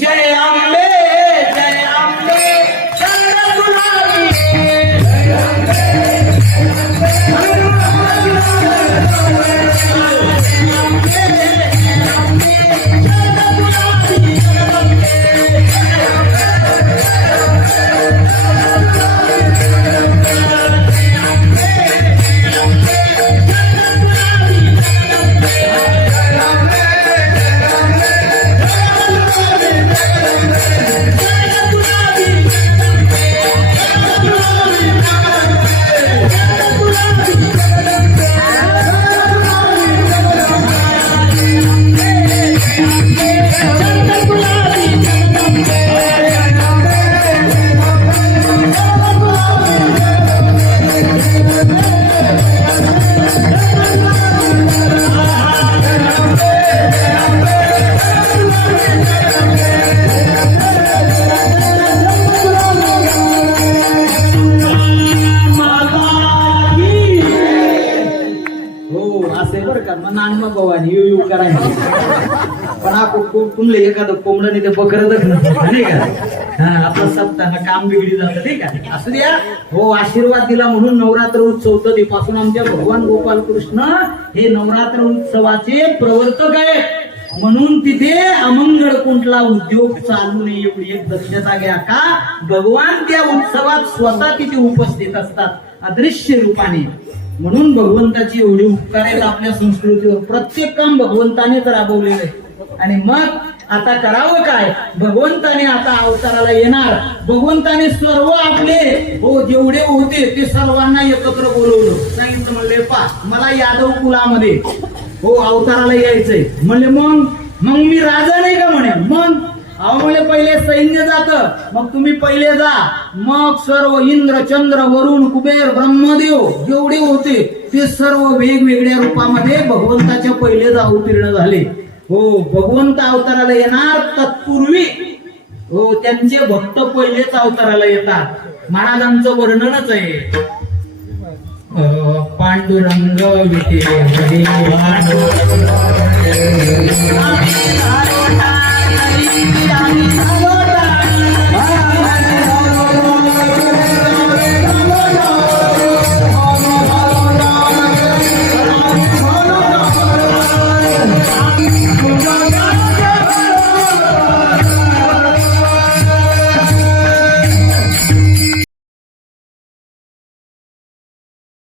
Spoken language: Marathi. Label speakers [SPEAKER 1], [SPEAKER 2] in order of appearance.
[SPEAKER 1] जय आंबे असे बरं का. मग नान मग भवानी येऊ येऊ करायला. पण आपण तुमलं एखादं कोंबडं नाही ते बकरतच नाही का? हा आपलं सप्ताह काम बिघडी जातं नाही का? असू द्या. हो आशीर्वाद दिला म्हणून नवरात्र उत्सव कधीपासून आमच्या भगवान गोपाल कृष्ण हे नवरात्र उत्सवाचे प्रवर्तक आहे म्हणून तिथे अमंगळ कुंटला उद्योग चालू नये एवढी एक दक्षता घ्या का? भगवान त्या उत्सवात स्वतः तिथे उपस्थित असतात. अदृश्य रूपाने. म्हणून भगवंताची एवढी उपकार आहेत आपल्या संस्कृतीवर. प्रत्येक काम भगवंतानेच राबवलेलं आहे. आणि मग आता करावं काय? भगवंताने आता अवताराला येणार. भगवंताने सर्व आपले हो जेवढे होते ते सर्वांना एकत्र बोलवलं. सांगितलं म्हणले पा मला यादव कुलामध्ये हो अवताराला यायचंय. म्हणले मग मग मी राजा नाही का म्हणे? मग अहोले पहिले सैन्य जात मग तुम्ही पहिले जा मग सर्व इंद्र चंद्र वरुण कुबेर ब्रह्मदेव जेवढे होते ते सर्व वेगवेगळ्या रूपामध्ये भगवंताच्या पहिले जा अवतीर्ण झाले हो भगवंत अवताराला येणार तत्पूर्वी हो त्यांचे भक्त पहिलेच अवताराला येतात महाराजांचं वर्णनच आहे पांडुरंग विटे पांडुरंग.